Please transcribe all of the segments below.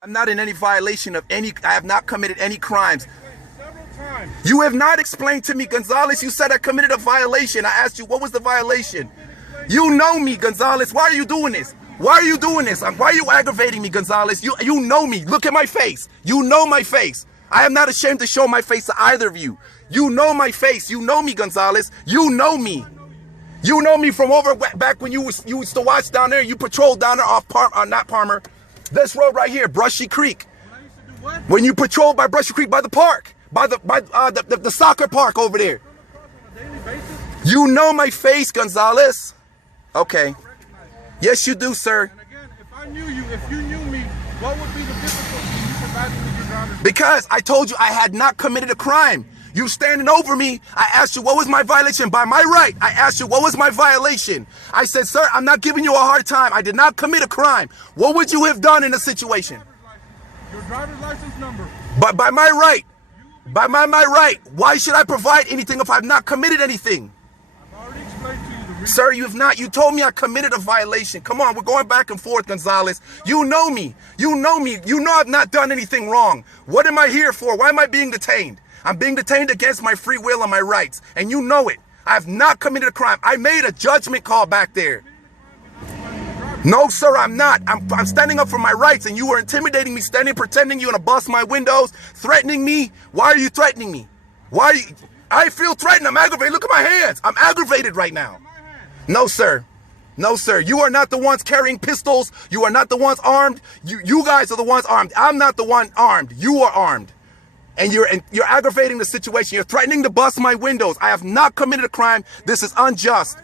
I'm not in any violation of any, I have not committed any crimes. Several times. You have not explained to me, Gonzalez. You said I committed a violation. I asked you, what was the violation? You know me, Gonzalez. Why are you doing this? Why are you doing this? Why are you aggravating me, Gonzalez? You know me. Look at my face. You know my face. I am not ashamed to show my face to either of you. You know my face. You know me, Gonzalez. You know me. You know me from over back when you used to watch down there. You patrolled down there off not Palmer. This road right here, Brushy Creek. When you patrolled by Brushy Creek by the park, by the soccer park over there. You know my face, Gonzalez. Okay. Yes, you do, sir. And again, if you knew me, what would be the difficulty in you providing me your driver's? Because I told you I had not committed a crime. You standing over me, I asked you what was my violation. By my right, I asked you what was my violation. I said, sir, I'm not giving you a hard time. I did not commit a crime. What would you have done in a situation? Your driver's license number. But by my right, my right, why should I provide anything if I've not committed anything? I've already explained to you the reason. Sir, you have not. You told me I committed a violation. Come on, we're going back and forth, Gonzalez. You know me. You know me. You know I've not done anything wrong. What am I here for? Why am I being detained? I'm being detained against my free will and my rights, and you know it. I have not committed a crime. I made a judgment call back there. No, sir, I'm not. I'm standing up for my rights, and you were intimidating me, pretending you're gonna bust my windows, threatening me. Why are you threatening me? Why are you? I feel threatened. I'm aggravated. Look at my hands. I'm aggravated right now. No, sir. No, sir. You are not the ones carrying pistols. You are not the ones armed. You guys are the ones armed. I'm not the one armed. You are armed. And you're aggravating the situation. You're threatening to bust my windows. I have not committed a crime. This is unjust.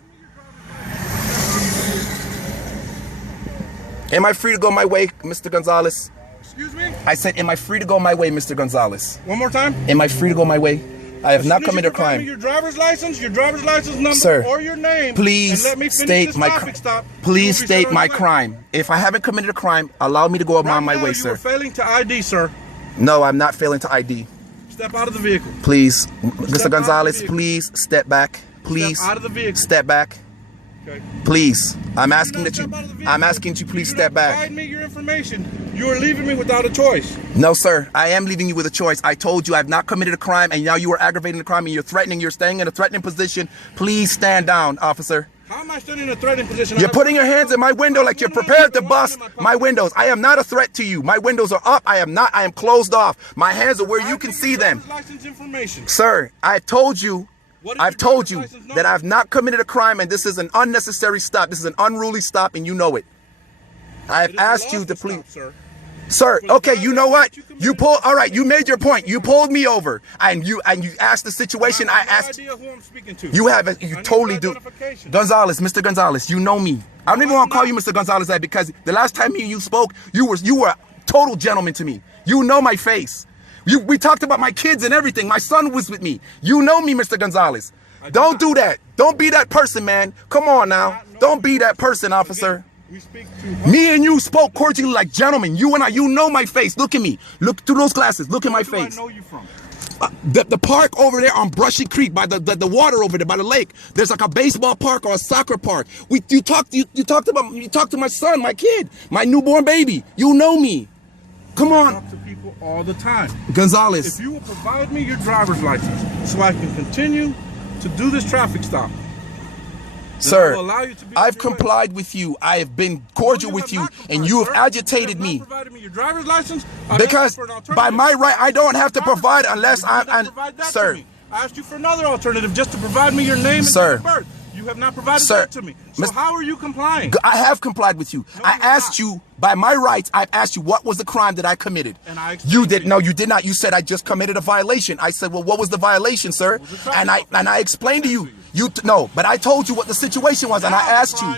Am I free to go my way, Mr. Gonzalez? Excuse me? I said, am I free to go my way, Mr. Gonzalez? One more time? Am I free to go my way? I have not committed a crime. Your driver's license number, sir, or your name, please and let me state my please state my crime. If I haven't committed a crime, allow me to go on my way, sir. You are failing to ID, sir. No, I'm not failing to ID. Step out of the vehicle. Please, Mr. Gonzalez, please step back. Please step out of the vehicle. Step back. Okay. Please, I'm asking that you. I'm asking you, please step back. Provide me your information. You are leaving me without a choice. No, sir. I am leaving you with a choice. I told you I've not committed a crime, and now you are aggravating the crime, and you're threatening. You're staying in a threatening position. Please stand down, officer. How am I standing in a threatening position? You're putting your hands in my window like you're prepared to bust my windows. I am not a threat to you. My windows are up. I am not. I am closed off. My hands are where you can see them. License information. Sir, I've told you that I've not committed a crime, and this is an unnecessary stop. This is an unruly stop, and you know it. I have asked you to please. Sir, okay, you know what? You pulled, all right, you made your point. You pulled me over, and you asked the situation. I asked. No idea who I'm speaking to. You haven't, you totally do. Gonzalez, Mr. Gonzalez, you know me. I don't even want to call you Mr. Gonzalez because the last time me and you spoke, you were a total gentleman to me. You know my face. We talked about my kids and everything. My son was with me. You know me, Mr. Gonzalez. Don't do that. Don't be that person, man. Come on now. Don't be that person, officer. Me and you spoke cordially like gentlemen. You and I, you know my face. Look at me. Look through those glasses. Look at my face. Where do I know you from? The park over there on Brushy Creek by the water over there by the lake. There's like a baseball park or a soccer park. You talked to my son, my kid, my newborn baby. You know me. Come on. I talk to people all the time. Gonzalez. If you will provide me your driver's license so I can continue to do this traffic stop. Sir, I've complied with you. I have been cordial with you, and you have agitated me. Me your driver's license because by my right, I don't have to provide unless I'm. Sir, I asked you for another alternative just to provide me your name and date of birth. You have not provided that to me. So how are you complying? I have complied with you. I asked you, by my rights, I've asked you what was the crime that I committed. And you did no, you did not. You said I just committed a violation. I said, well, what was the violation, sir? And I explained to you. No, but I told you what the situation was, and I asked you.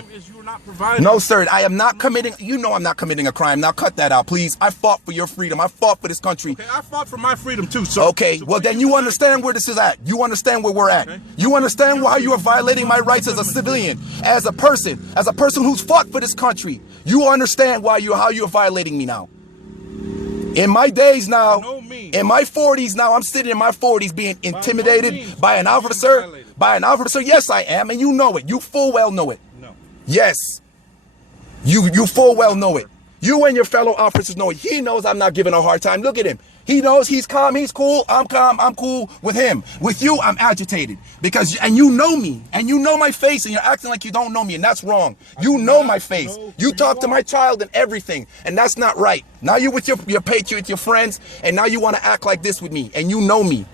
No, sir, I am not committing. You know I'm not committing a crime. Now cut that out, please. I fought for your freedom. I fought for this country. Okay, I fought for my freedom too, sir. Okay, well then you understand where this is at. You understand where we're at. You understand why you are violating my rights as a civilian, as a person who's fought for this country. You understand why how you're violating me now. In my days now, in my 40s now, I'm sitting in my 40s being intimidated by an officer. By an officer, yes, I am, and you know it. You full well know it. No. Yes. You full well know it. You and your fellow officers know it. He knows I'm not giving a hard time. Look at him. He knows he's calm, he's cool, I'm calm, I'm cool with him. With you, I'm agitated. And you know me, and you know my face, and you're acting like you don't know me, and that's wrong. You know my face. You talk to my child and everything, and that's not right. Now you with your patriot, your friends, and now you want to act like this with me, and you know me.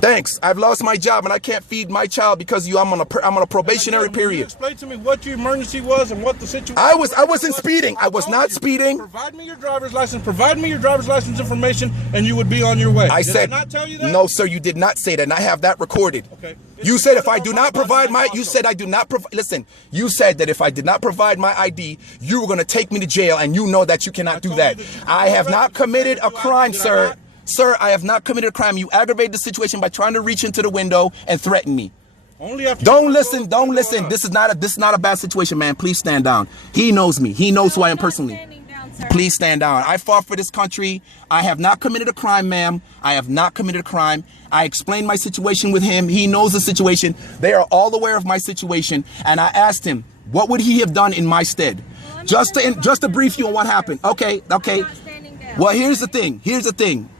Thanks. I've lost my job and I can't feed my child because of you. I'm on a probationary period. Explain to me what your emergency was and what the situation I wasn't speeding. I was not speeding. Provide me your driver's license. Provide me your driver's license information, and you would be on your way. Did I not tell you that? No, sir. You did not say that, and I have that recorded. Okay. You said if I do not provide my, you said I do not provide. Listen, you said that if I did not provide my ID, you were going to take me to jail, and you know that you cannot do that. I have not committed a crime, sir. Sir, I have not committed a crime. You aggravated the situation by trying to reach into the window and threaten me. Don't listen. This is not a bad situation, man. Please stand down. He knows me. He knows who I am personally. Please stand down. I fought for this country. I have not committed a crime, ma'am. I have not committed a crime. I explained my situation with him. He knows the situation. They are all aware of my situation. And I asked him, what would he have done in my stead? Just to brief you on what happened. Okay. Well, here's the thing.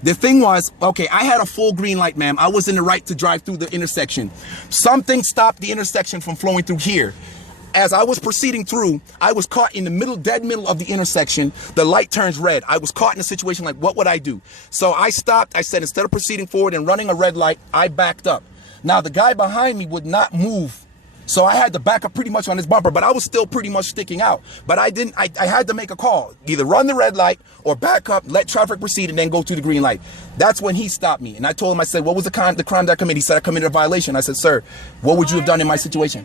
The thing was, okay, I had a full green light, ma'am. I was in the right to drive through the intersection. Something stopped the intersection from flowing through here. As I was proceeding through, I was caught in the dead middle of the intersection. The light turns red. I was caught in a situation like, what would I do? So I stopped. I said, instead of proceeding forward and running a red light, I backed up. Now, the guy behind me would not move. So I had to back up pretty much on his bumper, but I was still pretty much sticking out. But I had to make a call, either run the red light or back up, let traffic proceed, and then go to the green light. That's when he stopped me. And I told him, I said, what was the crime that I committed? He said, I committed a violation. I said, sir, what would you have done in my situation?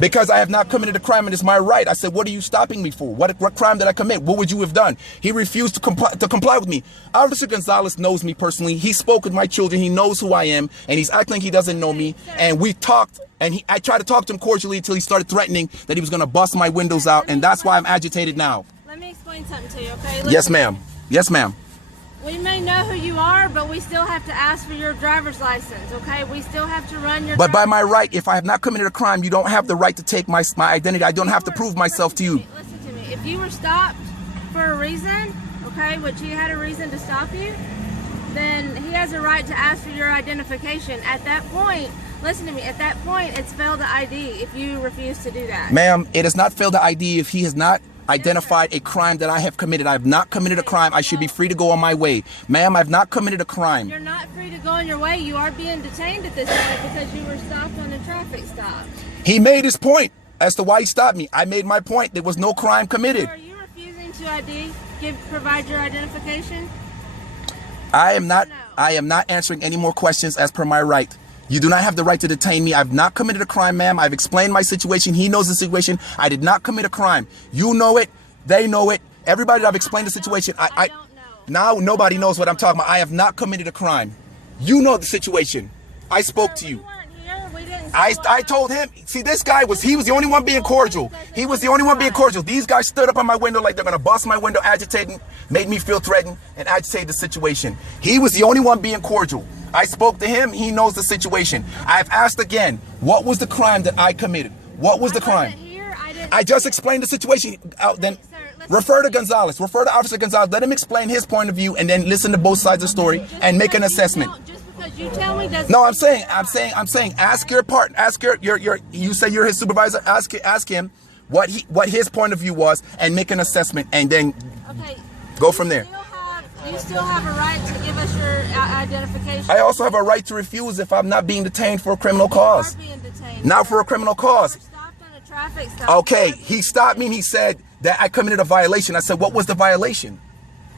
Because I have not committed a crime and it's my right. I said, what are you stopping me for? What crime did I commit? What would you have done? He refused to comply with me. Officer Gonzalez knows me personally. He spoke with my children. He knows who I am, and he's acting like he doesn't know me. And we talked. And I tried to talk to him cordially until he started threatening that he was going to bust my windows out. And that's why I'm agitated now. Let me explain something to you, okay? Listen. Yes, ma'am. Yes, ma'am. We may know who you are, but we still have to ask for your driver's license, okay? We still have to run your But by my right, if I have not committed a crime, you don't have the right to take my identity. I don't have to prove myself to you. Listen to me. If you were stopped for a reason, okay, which he had a reason to stop you, then he has a right to ask for your identification. At that point, listen to me, at that point, it's failed to ID if you refuse to do that. Ma'am, it is not failed to ID if he has not identified a crime that I have committed. I have not committed a crime. I should be free to go on my way. Ma'am, I've not committed a crime. You're not free to go on your way. You are being detained at this point because you were stopped on a traffic stop. He made his point as to why he stopped me. I made my point. There was no crime committed. So are you refusing to provide your identification? I am not answering any more questions as per my right. You do not have the right to detain me. I've not committed a crime, ma'am. I've explained my situation. He knows the situation. I did not commit a crime. You know it. They know it. Everybody that I've explained the situation. I don't know. Now nobody knows what I'm talking about. I have not committed a crime. You know the situation. I spoke to you. I told him, see, this guy he was the only one being cordial. He was the only one being cordial. These guys stood up on my window like they're going to bust my window, agitating, made me feel threatened and agitated the situation. He was the only one being cordial. I spoke to him. He knows the situation. I've asked again, what was the crime that I committed? What was the crime? I just explained the situation. Then refer to Gonzalez. Refer to Officer Gonzalez. Let him explain his point of view and then listen to both sides of the story and make an assessment. You tell me no, I'm saying, ask your partner, you say you're his supervisor, ask him what his point of view was and make an assessment and then go from there. You still have a right to give us your identification. I also have a right to refuse if I'm not being detained for a criminal cause. You are being detained. Not for a criminal cause. You were stopped on a traffic stop. Okay, he stopped me and he said that I committed a violation. I said, what was the violation?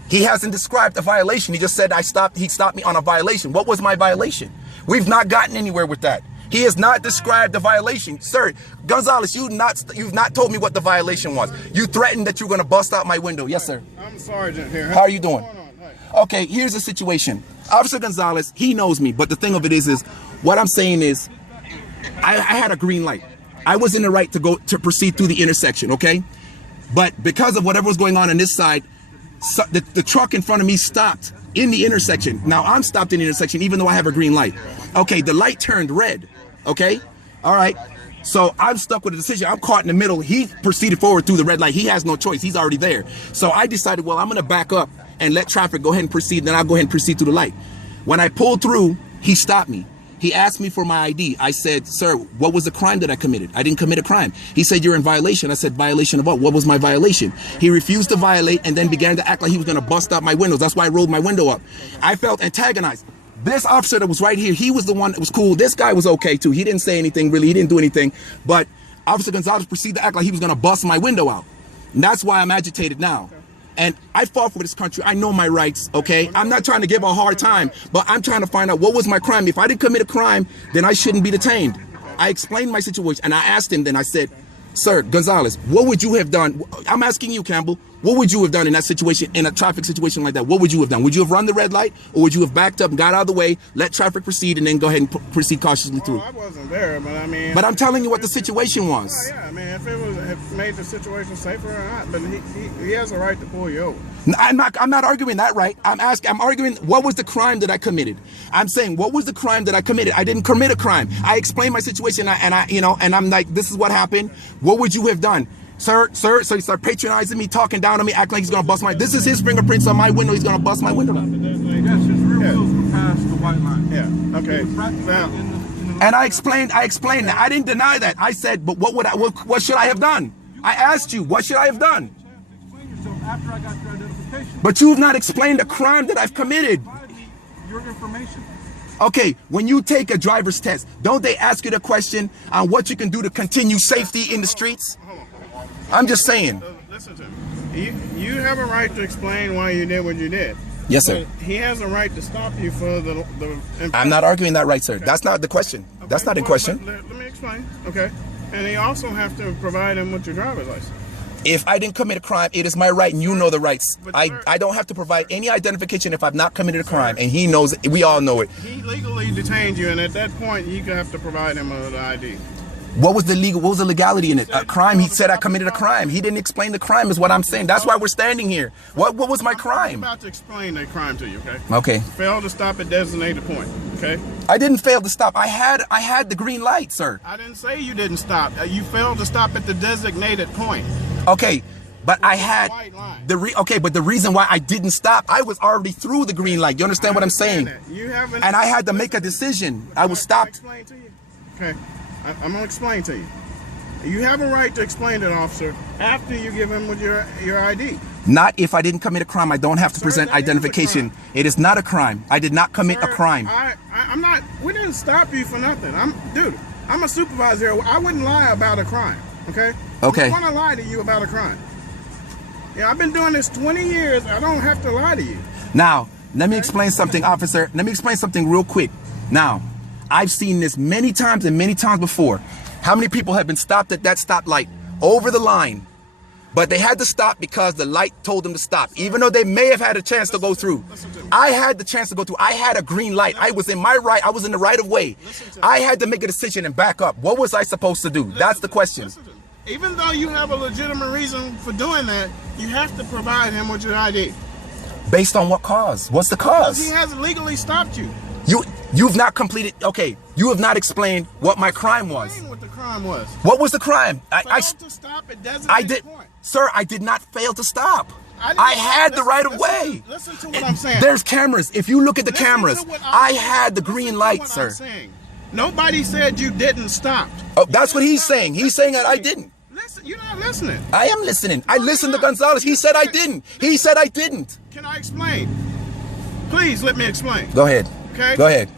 He hasn't described the violation. He just said he stopped me on a violation. What was my violation? We've not gotten anywhere with that. He has not described the violation. Sir, Gonzalez, you've not told me what the violation was. You threatened that you're going to bust out my window. Yes, sir. I'm Sergeant here. How are you doing? Okay, here's the situation. Officer Gonzalez, he knows me, but the thing of it is what I'm saying is I had a green light. I was in the right to proceed through the intersection, okay? But because of whatever was going on this side, the truck in front of me stopped in the intersection. Now I'm stopped in the intersection even though I have a green light. Okay, the light turned red, okay? All right. So I'm stuck with a decision. I'm caught in the middle. He proceeded forward through the red light. He has no choice. He's already there. So I decided, well, I'm going to back up and let traffic go ahead and proceed. Then I'll go ahead and proceed through the light. When I pulled through, he stopped me. He asked me for my ID. I said, sir, what was the crime that I committed? I didn't commit a crime. He said, you're in violation. I said, violation of what? What was my violation? He refused to violate and then began to act like he was going to bust out my windows. That's why I rolled my window up. I felt antagonized. This officer that was right here, he was the one that was cool. This guy was okay too. He didn't say anything really. He didn't do anything. But Officer Gonzalez proceeded to act like he was going to bust my window out. And that's why I'm agitated now. And I fought for this country. I know my rights, okay? I'm not trying to give a hard time, but I'm trying to find out what was my crime. If I didn't commit a crime, then I shouldn't be detained. I explained my situation, and I asked him, then I said, sir, Gonzalez, what would you have done? I'm asking you, Campbell, what would you have done in that situation, in a traffic situation like that? What would you have done? Would you have run the red light, or would you have backed up and got out of the way, let traffic proceed, and then go ahead and proceed cautiously through? Well, I wasn't there, but I mean... But I'm telling you what the situation was. Well, yeah, I mean, if it made the situation safer or not, but he has a right to pull you over. I'm not arguing that right. I'm arguing what was the crime that I committed. I'm saying what was the crime that I committed. I didn't commit a crime. I explained my situation and I'm like, this is what happened. What would you have done? Sir, so he started patronizing me, talking down on me, acting like he's gonna bust my, this is his fingerprints on my window, he's gonna bust my window. Yes, his rear wheels were past the white line. Yeah, okay. Now, and I explained that. I didn't deny that. I said, but what should I have done? I asked you, what should I have done? after I got your identification. But you've not explained the crime that I've committed. Your information. Okay, when you take a driver's test, don't they ask you the question on what you can do to continue safety in the streets? I'm just saying. Listen to me. You have a right to explain why you did what you did. Yes, sir. But he has a right to stop you for the I'm not arguing that right, sir. Okay. That's not the question. Okay. That's not in question. Let me explain. Okay. And he also have to provide him with your driver's license. If I didn't commit a crime, it is my right, and you know the rights. I don't have to provide any identification if I've not committed a crime, and he knows it. We all know it. He legally detained you, and at that point, you have to provide him with an ID. What was the legality in it? A crime? He said I committed a crime. He didn't explain the crime is what I'm saying. That's why we're standing here. What was my crime? I'm about to explain the crime to you, okay? Okay. Failed to stop at designated point, okay? I didn't fail to stop. I had the green light, sir. I didn't say you didn't stop. You failed to stop at the designated point. Okay, but I had but the reason why I didn't stop, I was already through the green light. You understand what I'm saying? And I had to make a decision. I was stopped. Explain to you. Okay. I'm gonna explain to you. You have a right to explain to an officer after you give him with your ID. Not if I didn't commit a crime. I don't have to present identification. It is not a crime. I did not commit a crime. I'm not. We didn't stop you for nothing. Dude, I'm a supervisor. I wouldn't lie about a crime. Okay. Okay. I want to lie to you about a crime. Yeah, I've been doing this 20 years. I don't have to lie to you. Now, let me explain something, officer. Let me explain something real quick. Now, I've seen this many times and many times before. How many people have been stopped at that stoplight over the line, but they had to stop because the light told them to stop, even though they may have had a chance to go through. I had the chance to go through. I had a green light. I was in my right. I was in the right of way. I had to make a decision and back up. What was I supposed to do? That's the question. Even though you have a legitimate reason for doing that, you have to provide him with your ID. Based on what cause? What's the cause? Because he has legally stopped you. You've not completed. Okay, you have not explained what my crime was. Explain what the crime was. What was the crime? I to stop at designated point. Sir, I did not fail to stop. I had the right of way. Listen to what I'm saying. There's cameras. If you look at the cameras, I had the green light, sir. Nobody said you didn't stop. Oh, that's what he's saying. He's saying that I didn't. Listen, you're not listening. I am listening. I listened to Gonzalez. He said I didn't. He said I didn't. Can I explain? Please let me explain. Go ahead. Okay? Go ahead.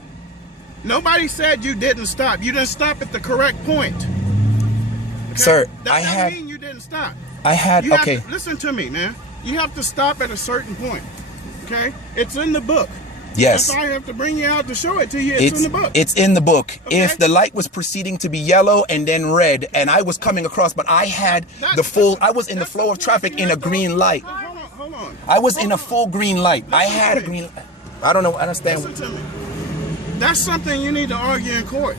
Nobody said you didn't stop. You didn't stop at the correct point. Okay? Sir, that doesn't mean you didn't stop. Listen to me, man. You have to stop at a certain point. Okay? It's in the book. Yes. That's why I have to bring you out to show it to you. It's in the book. It's in the book. Okay? If the light was proceeding to be yellow and then red, and I was coming across, but I had I was in the flow of traffic in a green light. Hold on. I was in a full green light. I had a green light. I don't know. I understand. Listen to me. That's something you need to argue in court.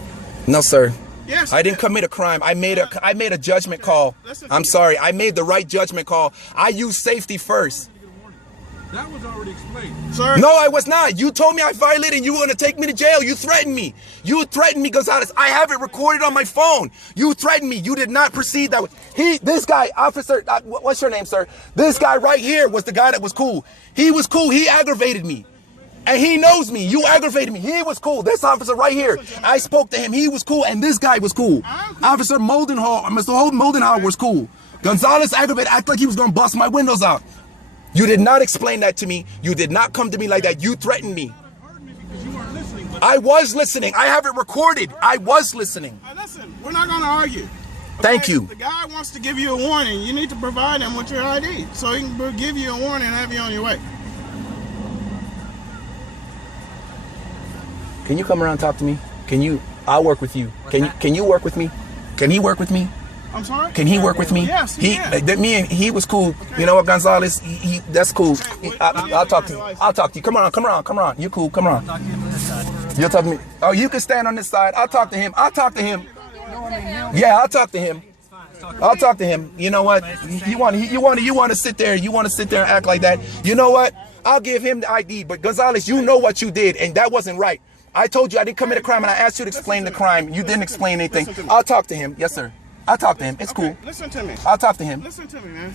No, sir. Yes. I didn't commit a crime. I made a judgment call. I'm sorry. I made the right judgment call. I used safety first. That was already explained. Sir? No, I was not. You told me I violated and you were going to take me to jail. You threatened me. You threatened me, Gonzalez. I have it recorded on my phone. You threatened me. You did not proceed that way. This guy, officer, what's your name, sir? This guy right here was the guy that was cool. He was cool. He aggravated me. And he knows me. You aggravated me. He was cool. This officer right here, I spoke to him. He was cool. And this guy was cool. Officer Moldenhall, Mr. Moldenhall was cool. Gonzalez aggravated, act like he was going to bust my windows out. You did not explain that to me. You did not come to me like that. You threatened me. I was listening. I have it recorded. I was listening. Listen, we're not going to argue. Okay? Thank you. The guy wants to give you a warning. You need to provide him with your ID so he can give you a warning and have you on your way. Can you come around and talk to me? Can you? I'll work with you. Can you work with me? Can he work with me? I'm sorry? Can he work with me? Yes, he can. Me and he was cool. Okay. You know what, Gonzalez? That's cool. I'll talk to you. I'll talk to you. Come on. You cool? Come on. You'll talk to me. Oh, you can stand on this side. I'll talk to him. Yeah, I'll talk to him. You know what? You want to sit there. You want to sit there and act like that. You know what? I'll give him the ID. But Gonzalez, you know what you did, and that wasn't right. I told you I didn't commit a crime, and I asked you to explain the crime. You didn't explain anything. I'll talk to him. Yes, sir. I'll talk to him. It's cool. Listen to me. I'll talk to him. Listen to me, man.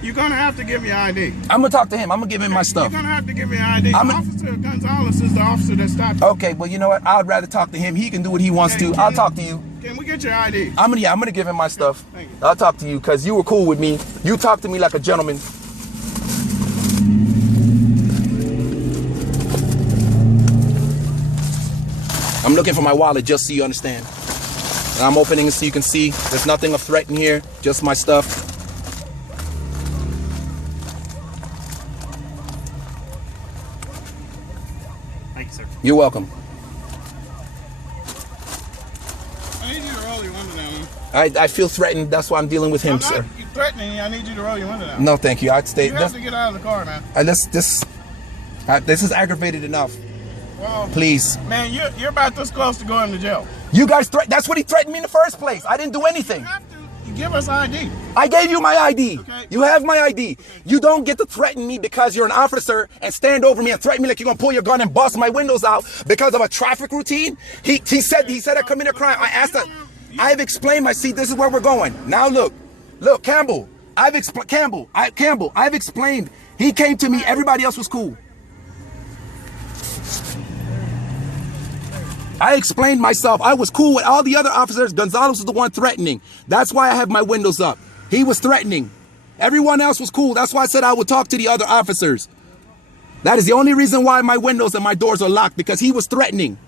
You're going to have to give me your ID. I'm going to talk to him. I'm going to give him my stuff. You're going to have to give me your ID. Officer Gonzalez is the officer that stopped you. Okay, well, you know what? I'd rather talk to him. He can do what he wants to. I'll talk to you. Can we get your ID? I'm gonna give him my stuff. Thank you. I'll talk to you because you were cool with me. You talked to me like a gentleman. I'm looking for my wallet just so you understand. And I'm opening it so you can see there's nothing of threat in here, just my stuff. Thank you, sir. You're welcome. I need you to roll your window down. I feel threatened. That's why I'm dealing with him, sir. You're threatening me. I need you to roll your window down. No, thank you. I'd stay. You have to get out of the car, man. This is aggravated enough. Well, please. Man, you're about this close to going to jail. You guys that's what he threatened me in the first place. I didn't do anything. You have to give us ID. I gave you my ID. Okay. You have my ID. Okay. You don't get to threaten me because you're an officer and stand over me and threaten me like you're gonna pull your gun and bust my windows out because of a traffic routine. He said I committed a crime. I asked him. I've explained my seat. This is where we're going. Now look, Campbell. I've explained. He came to me. Everybody else was cool. I explained myself. I was cool with all the other officers. Gonzalez was the one threatening. That's why I have my windows up. He was threatening. Everyone else was cool. That's why I said I would talk to the other officers. That is the only reason why my windows and my doors are locked, because he was threatening.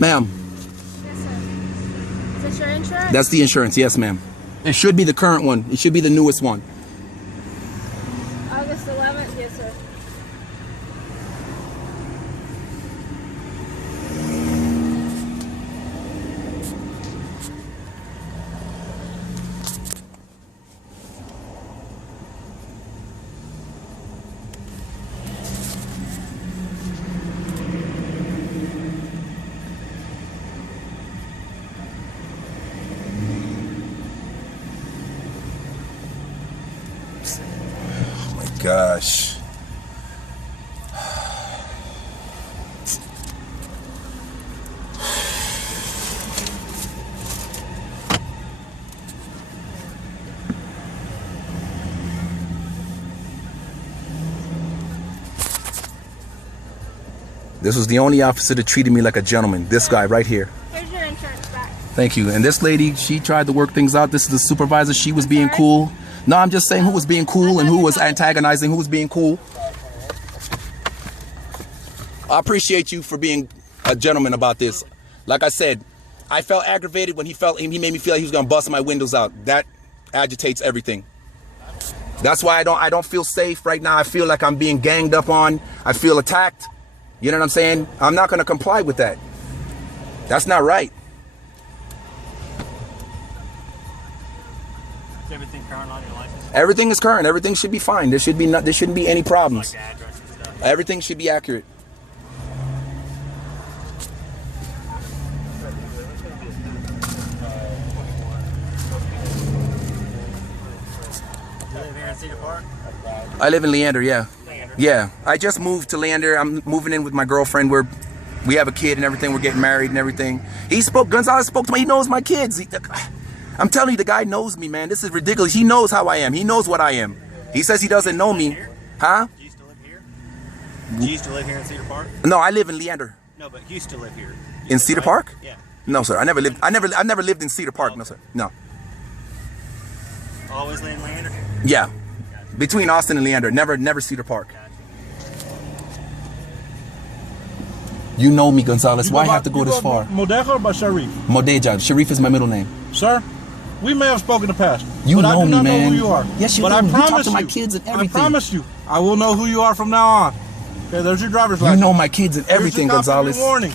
Ma'am. Yes, sir. Is this your insurance? That's the insurance, yes, ma'am. It should be the current one. It should be the newest one. August 11th, yes, sir. Gosh. This was the only officer that treated me like a gentleman. This guy right here. Here's your insurance back. Thank you. And this lady, she tried to work things out. This is the supervisor. She was being cool. No, I'm just saying who was being cool and who was antagonizing, who was being cool. I appreciate you for being a gentleman about this. Like I said, I felt aggravated when he made me feel like he was gonna bust my windows out. That agitates everything. That's why I don't feel safe right now. I feel like I'm being ganged up on. I feel attacked. You know what I'm saying? I'm not gonna comply with that. That's not right. Is everything current on your license? Everything is current. Everything should be fine. There shouldn't be any problems. Like the address and stuff? Everything should be accurate. You live here in Cedar Park? I live in Leander, yeah. Leander? Yeah. I just moved to Leander. I'm moving in with my girlfriend. We have a kid and everything. We're getting married and everything. Gonzalez spoke to me. He knows my kids. I'm telling you, the guy knows me, man. This is ridiculous. He knows how I am. He knows what I am. He says he doesn't know me. Huh? Do you still live here? Do you used to live here in Cedar Park? No, I live in Leander. No, but you used to live here. In Cedar Park? Yeah. No, sir. I never lived in Cedar Park. No, sir. No. Always live in Leander? Yeah. Between Austin and Leander. Never Cedar Park. You know me, Gonzalez. Why have to go this far? Modeja or by Sharif? Modeja. Sharif is my middle name. Sir, we may have spoken in the past. You but know I do me, not man. know who you are. Yes, you but do. I You promise talk to my you, kids and everything. I promise you, I will know who you are from now on. Okay, there's your driver's You license. know my kids and everything, Here's a copy of Gonzalez. your warning.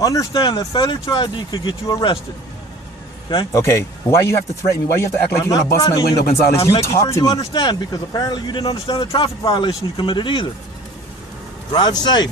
Understand that failure to ID could get you arrested. Okay? Okay. Why you have to threaten me? Why you have to act like I'm you're gonna not bust my threatening window, you. Gonzalez? I'm You making talk sure to you me. understand because apparently you didn't understand the traffic violation you committed either. Drive safe.